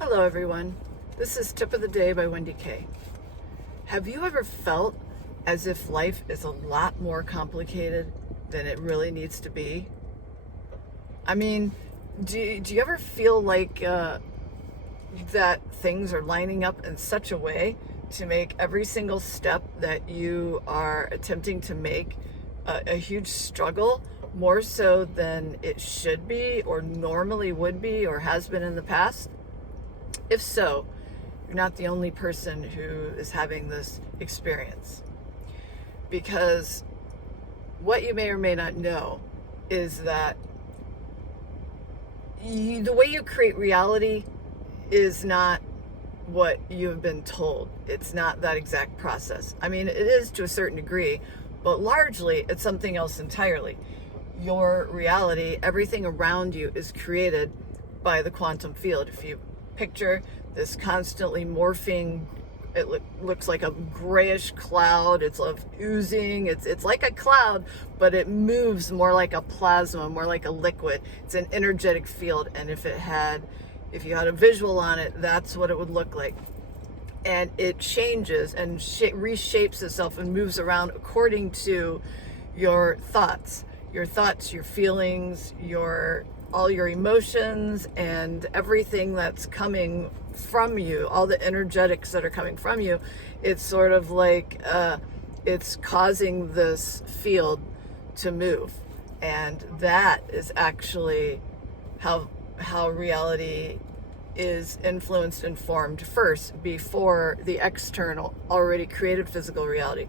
Hello everyone, this is Tip of the Day by WendyK. Have you ever felt as if life is a lot more complicated than it really needs to be? I mean, do you ever feel like that things are lining up in such a way to make every single step that you are attempting to make a huge struggle, more so than it should be or normally would be or has been in the past? If so, you're not the only person who is having this experience. Because what you may or may not know is that the way you create reality is not what you have been told. It's not that exact process. I mean, it is to a certain degree, but largely it's something else entirely. Your reality, everything around you, is created by the quantum field. If you picture this constantly morphing, it looks like a grayish cloud. It's of oozing. It's like a cloud, but it moves more like a plasma, more like a liquid. It's an energetic field, and if you had a visual on it, that's what it would look like. And it changes and reshapes itself and moves around according to your thoughts, your feelings, all your emotions, and everything that's coming from you, all the energetics that are coming from you. It's sort of like it's causing this field to move, and that is actually how reality is influenced and formed first, before the external, already created physical reality.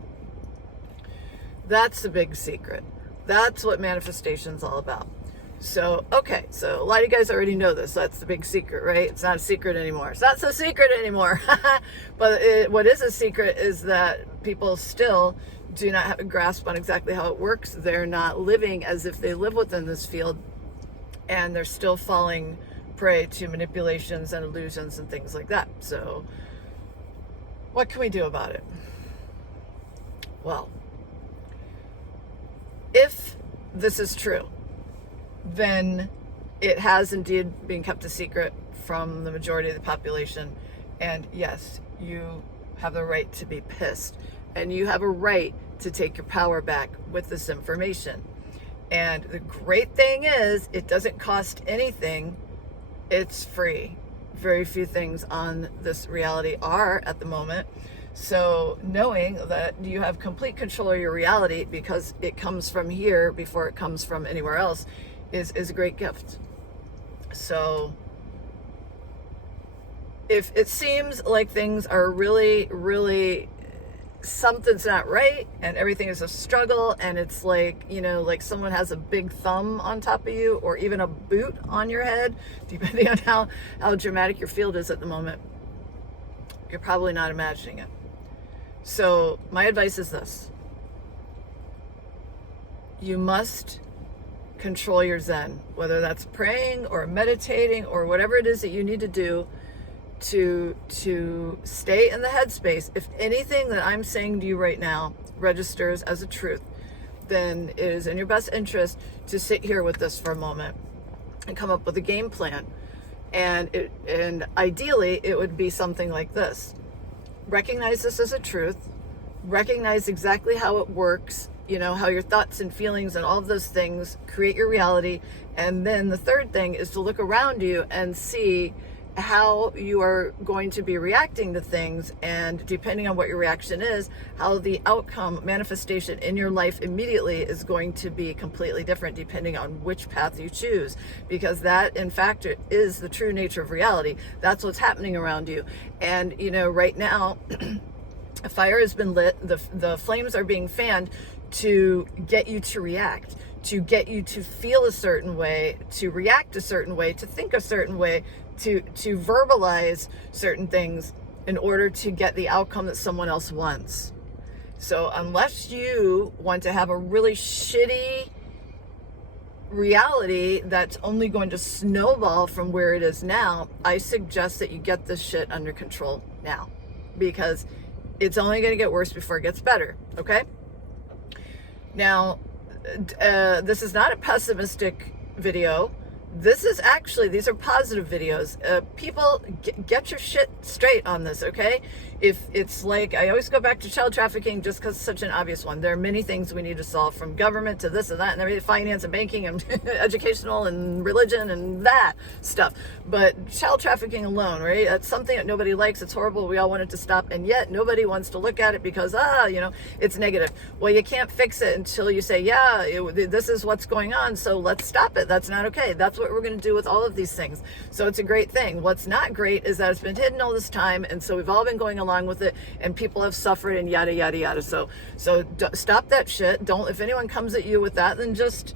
That's the big secret. That's what manifestation's all about. So, okay, so a lot of you guys already know this. That's the big secret, right? It's not a secret anymore. It's not so secret anymore. But what is a secret is that people still do not have a grasp on exactly how it works. They're not living as if they live within this field, and they're still falling prey to manipulations and illusions and things like that. So, what can we do about it? Well, if this is true, then it has indeed been kept a secret from the majority of the population. And yes, you have the right to be pissed, and you have a right to take your power back with this information. And the great thing is, it doesn't cost anything. It's free. Very few things on this reality are at the moment. So knowing that you have complete control of your reality, because it comes from here before it comes from anywhere else, is a great gift. So if it seems like things are really, really, something's not right and everything is a struggle, and it's like, like someone has a big thumb on top of you, or even a boot on your head, depending on how dramatic your field is at the moment, you're probably not imagining it. So my advice is this: you must control your Zen, whether that's praying or meditating or whatever it is that you need to do to stay in the headspace. If anything that I'm saying to you right now registers as a truth, then it is in your best interest to sit here with this for a moment and come up with a game plan. And ideally, it would be something like this: recognize this as a truth, recognize exactly how it works, how your thoughts and feelings and all of those things create your reality. And then the third thing is to look around you and see how you are going to be reacting to things, and depending on what your reaction is, how the outcome manifestation in your life immediately is going to be completely different depending on which path you choose, because that in fact is the true nature of reality. That's what's happening around you. And right now a fire has been lit, the flames are being fanned to get you to react, to get you to feel a certain way, to react a certain way, to think a certain way, to verbalize certain things in order to get the outcome that someone else wants. So unless you want to have a really shitty reality that's only going to snowball from where it is now, I suggest that you get this shit under control now, because it's only going to get worse before it gets better. Okay? Now, this is not a pessimistic video. This is actually, these are positive videos. People, get your shit straight on this, okay? If it's like, I always go back to child trafficking just because it's such an obvious one. There are many things we need to solve, from government to this and that and everything, finance and banking and educational and religion and that stuff. But child trafficking alone, right? That's something that nobody likes. It's horrible. We all want it to stop. And yet nobody wants to look at it because, it's negative. Well, you can't fix it until you say, yeah, this is what's going on. So let's stop it. That's not okay. That's what we're going to do with all of these things. So it's a great thing. What's not great is that it's been hidden all this time. And so we've all been going along with it, and people have suffered and yada, yada, yada. So stop that shit. If anyone comes at you with that, then just,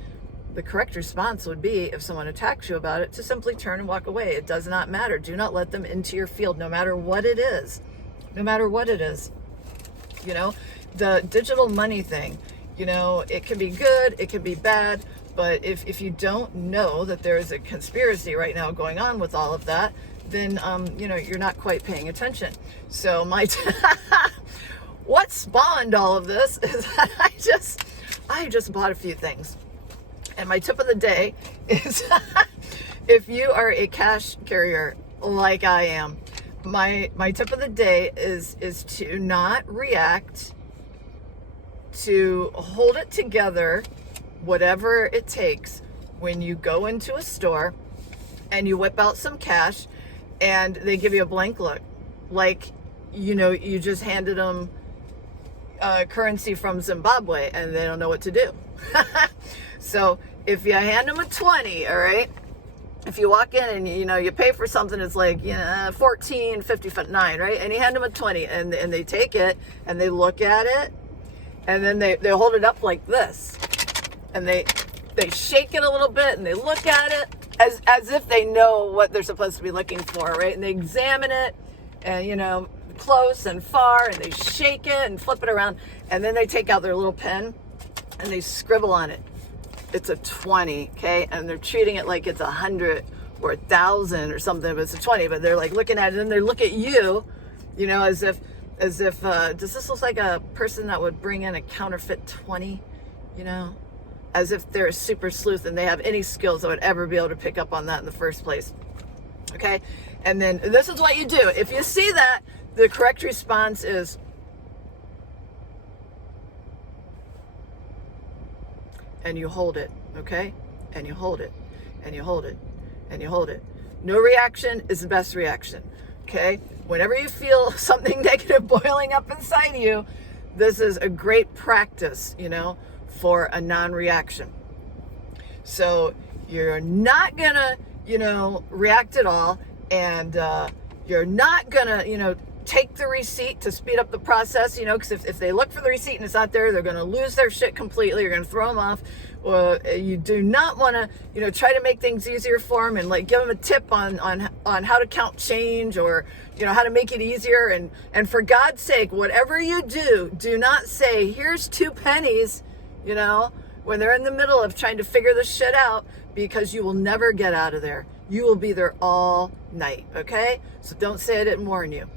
the correct response would be, if someone attacks you about it, to simply turn and walk away. It does not matter. Do not let them into your field, no matter what it is. No matter what it is. The digital money thing, it can be good, it can be bad, but if you don't know that there is a conspiracy right now going on with all of that, then, you're not quite paying attention. So what spawned all of this is that I just bought a few things. And my tip of the day is, if you are a cash carrier like I am, my tip of the day is to not react, to hold it together, whatever it takes, when you go into a store and you whip out some cash and they give you a blank look, like, you just handed them currency from Zimbabwe and they don't know what to do. So if you hand them a 20, all right, if you walk in and you pay for something, it's like $14.59, right? And you hand them a 20 and they take it and they look at it and then they hold it up like this and they shake it a little bit and they look at it as if they know what they're supposed to be looking for, right? And they examine it and close and far, and they shake it and flip it around, and then they take out their little pen and they scribble on it. It's a 20, okay? And they're treating it like it's 100 or 1,000 or something, but it's a 20. But they're like looking at it, and they look at you, as if does this look like a person that would bring in a counterfeit 20, as if they're a super sleuth and they have any skills that would ever be able to pick up on that in the first place. Okay? And then this is what you do. If you see that, the correct response is, and you hold it, okay? And you hold it, and you hold it, and you hold it. No reaction is the best reaction, okay? Whenever you feel something negative boiling up inside you, this is a great practice, for a non-reaction. So you're not gonna, react at all, and you're not gonna, take the receipt to speed up the process, because if they look for the receipt and it's not there, they're going to lose their shit completely. You're going to throw them off. You do not want to, try to make things easier for them and like give them a tip on how to count change, or, how to make it easier. And for God's sake, whatever you do, do not say, here's 2 pennies, when they're in the middle of trying to figure this shit out, because you will never get out of there. You will be there all night. Okay. So don't say I didn't warn you.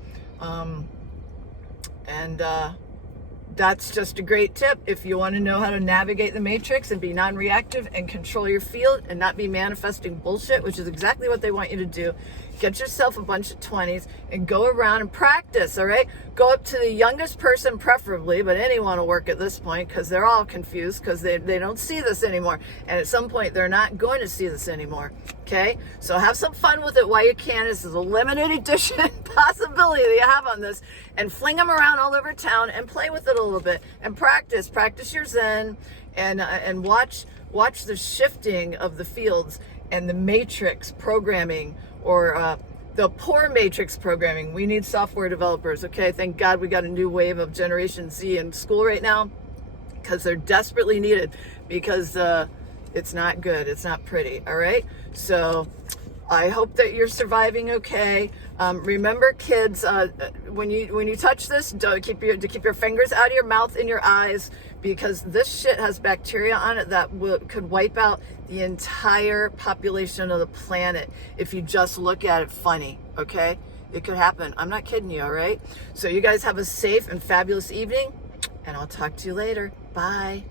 That's just a great tip if you want to know how to navigate the matrix and be non-reactive and control your field and not be manifesting bullshit, which is exactly what they want you to do. Get yourself a bunch of 20s and go around and practice, all right? Go up to the youngest person preferably, but anyone will work at this point because they're all confused because they don't see this anymore. And at some point, they're not going to see this anymore, okay? So have some fun with it while you can. This is a limited edition possibility that you have on this. And fling them around all over town and play with it a little bit and practice. Practice your Zen and watch the shifting of the fields and the matrix programming, or the poor matrix programming. We need software developers, okay? Thank God we got a new wave of Generation Z in school right now, because they're desperately needed, because it's not good. It's not pretty, all right? So I hope that you're surviving okay. Remember, kids, when you touch this, keep your fingers out of your mouth and your eyes, because this shit has bacteria on it that could wipe out the entire population of the planet if you just look at it funny, okay? It could happen. I'm not kidding you, all right? So you guys have a safe and fabulous evening, and I'll talk to you later. Bye.